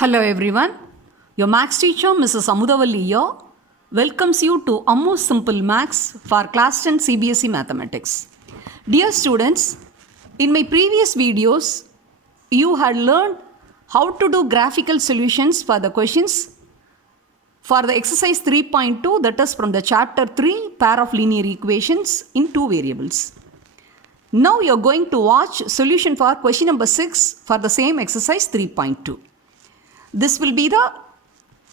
Hello everyone, your Maths teacher Mrs. Amudavalli here welcomes you to Ammu's Simple Maths for Class 10 CBSE Mathematics. Dear students, in my previous videos, you had learned how to do graphical solutions for the questions for the exercise 3.2, that is from the chapter 3, pair of linear equations in two variables. Now you are going to watch solution for question number 6 for the same exercise 3.2. This will be the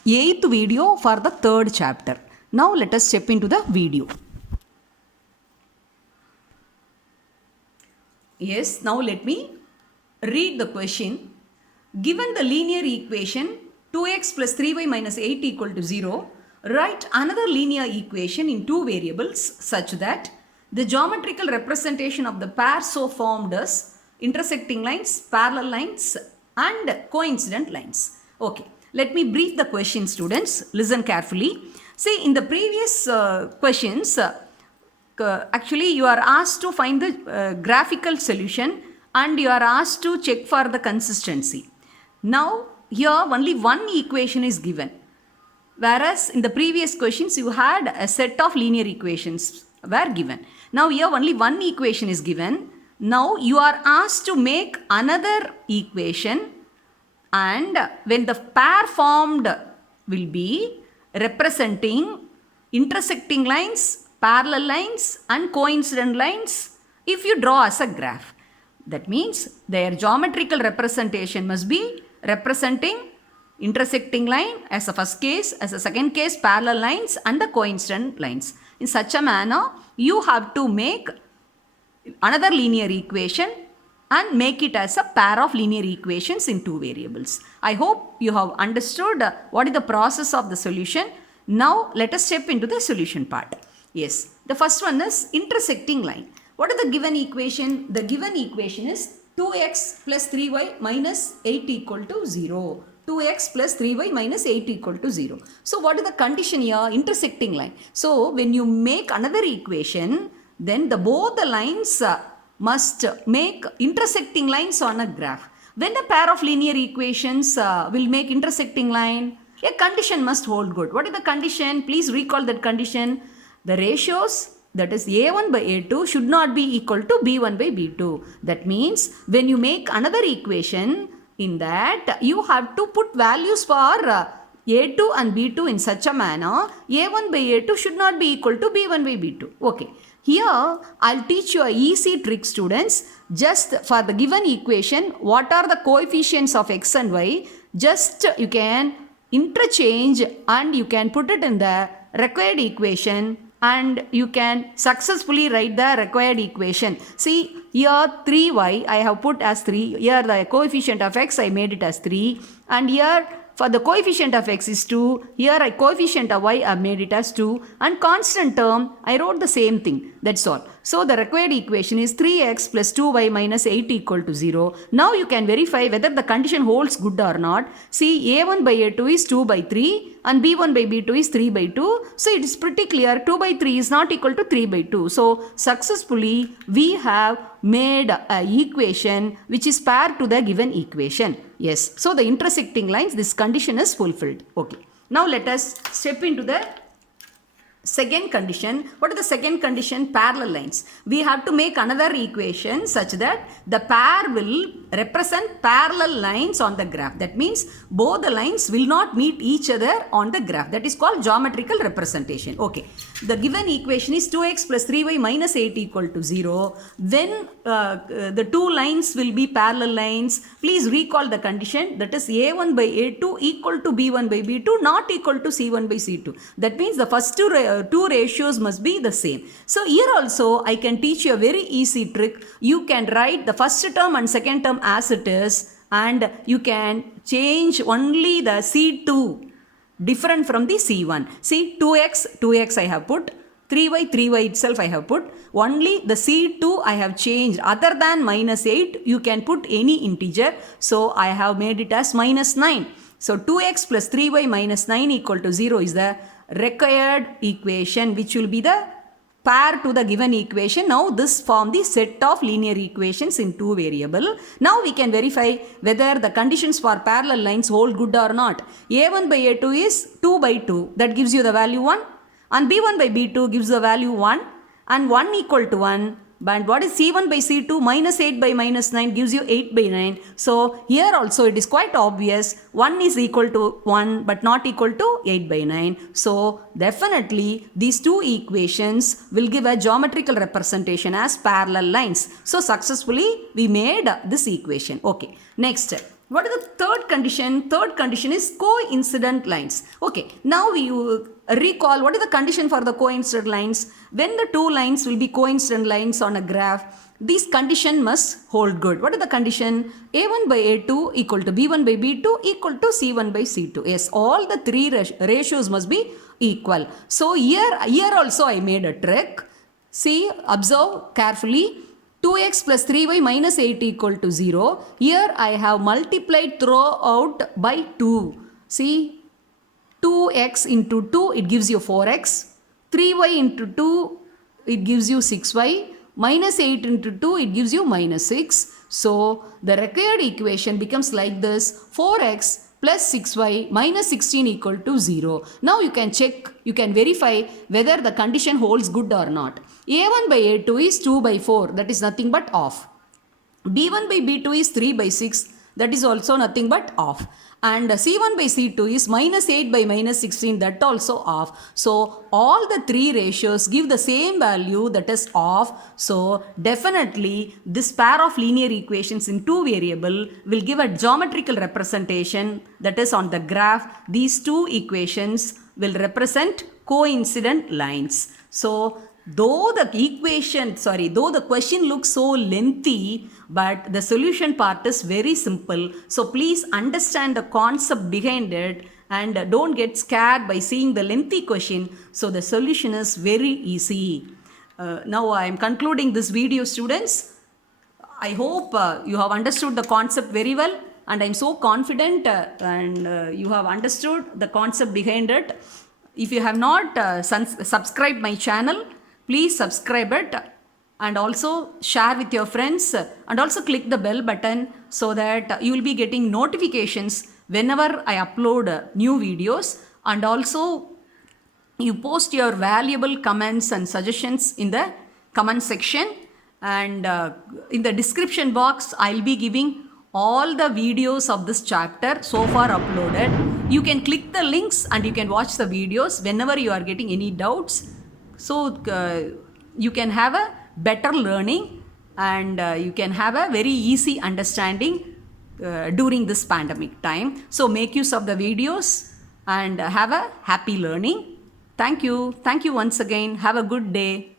8th video for the 3rd chapter. Now let us step into the video. Yes, now let me read the question. Given the linear equation 2x plus 3y minus 8 equal to 0, write another linear equation in two variables such that the geometrical representation of the pair so formed is intersecting lines, parallel lines and coincident lines. Okay, let me brief the question, students. Listen carefully. See, in the previous questions, actually you are asked to find the graphical solution and you are asked to check for the consistency. Now, here only one equation is given. Whereas in the previous questions, you had a set of linear equations were given. Now, here only one equation is given. Now, you are asked to make another equation, and when the pair formed will be representing intersecting lines, parallel lines and coincident lines if you draw as a graph. That means their geometrical representation must be representing intersecting line as a first case, as a second case parallel lines and the coincident lines. In such a manner, you have to make another linear equation and make it as a pair of linear equations in two variables. I hope you have understood what is the process of the solution. Now let us step into the solution part. Yes, the first one is intersecting line. What is the given equation? The given equation is 2x plus 3y minus 8 equal to 0. 2x plus 3y minus 8 equal to 0. So what is the condition here? Intersecting line. So when you make another equation, then both the lines must make intersecting lines on a graph. When a pair of linear equations will make intersecting line, a condition must hold good. What is the condition? Please recall that condition. The ratios, that is a1 by a2, should not be equal to b1 by b2. That means when you make another equation, in that you have to put values for a2 and b2 in such a manner, a1 by a2 should not be equal to b1 by b2. Okay. Here, I'll teach you a easy trick, students. Just for the given equation, what are the coefficients of x and y? Just you can interchange and you can put it in the required equation and you can successfully write the required equation. See, here 3y I have put as 3. Here the coefficient of x I made it as 3. And here for the coefficient of x is 2, here I coefficient of y I made it as 2, and constant term I wrote the same thing, that's all. So the required equation is 3x plus 2y minus 8 equal to 0. Now you can verify whether the condition holds good or not. See, a1 by a2 is 2 by 3 and b1 by b2 is 3 by 2. So it is pretty clear 2 by 3 is not equal to 3 by 2. So successfully we have made an equation which is paired to the given equation. Yes, so the intersecting lines, this condition is fulfilled. Okay, now let us step into the second condition. What is the second condition? Parallel lines. We have to make another equation such that the pair will represent parallel lines on the graph. That means both the lines will not meet each other on the graph. That is called geometrical representation. Okay. The given equation is 2x plus 3y minus 8 equal to 0. When the two lines will be parallel lines, please recall the condition, that is a1 by a2 equal to b1 by b2, not equal to c1 by c2. That means the first two ratios must be the same. So here also I can teach you a very easy trick. You can write the first term and second term as it is, and you can change only the c2 different from the c1. See, 2x I have put, 3y itself I have put. Only the c2 I have changed. Other than minus 8, you can put any integer. So I have made it as minus 9. So 2x plus 3y minus 9 equal to 0 is the required equation, which will be the pair to the given equation. Now this form the set of linear equations in two variable. Now we can verify whether the conditions for parallel lines hold good or not. A1 by A2 is 2 by 2. That gives you the value 1. And B1 by B2 gives the value 1. And 1 equal to 1. But what is C1 by C2? Minus 8 by minus 9 gives you 8 by 9. So here also it is quite obvious 1 is equal to 1 but not equal to 8 by 9. So definitely these two equations will give a geometrical representation as parallel lines. So successfully we made this equation. Okay. Next. What is the third condition? Third condition is coincident lines. Okay, now we recall what is the condition for the coincident lines. When the two lines will be coincident lines on a graph, this condition must hold good. What is the condition? A1 by A2 equal to B1 by B2 equal to C1 by C2. Yes, all the three ratios must be equal. So here also I made a trick. See, observe carefully. 2x plus 3y minus 8 equal to 0. Here I have multiplied throughout by 2. See, 2x into 2, it gives you 4x. 3y into 2, it gives you 6y. Minus 8 into 2, it gives you minus 6. So, the required equation becomes like this. 4x plus 6y minus 16 equal to 0. Now you can check, you can verify whether the condition holds good or not. A1 by A2 is 2 by 4, that is nothing but off. B1 by B2 is 3 by 6, that is also nothing but off. And C1 by C2 is minus 8 by minus 16, that also off. So all the three ratios give the same value, that is off. So definitely this pair of linear equations in two variable will give a geometrical representation, that is on the graph. These two equations will represent coincident lines. So though the question looks so lengthy, but the solution part is very simple. So please understand the concept behind it and don't get scared by seeing the lengthy question. So the solution is very easy. Now I am concluding this video, students. I hope you have understood the concept very well, and I am so confident and you have understood the concept behind it. If you have not subscribed my channel, please subscribe it and also share with your friends and also click the bell button so that you will be getting notifications whenever I upload new videos, and also you post your valuable comments and suggestions in the comment section, and in the description box I'll be giving all the videos of this chapter so far uploaded. You can click the links and you can watch the videos whenever you are getting any doubts. So you can have a better learning and you can have a very easy understanding during this pandemic time. So make use of the videos and have a happy learning. Thank you. Thank you once again. Have a good day.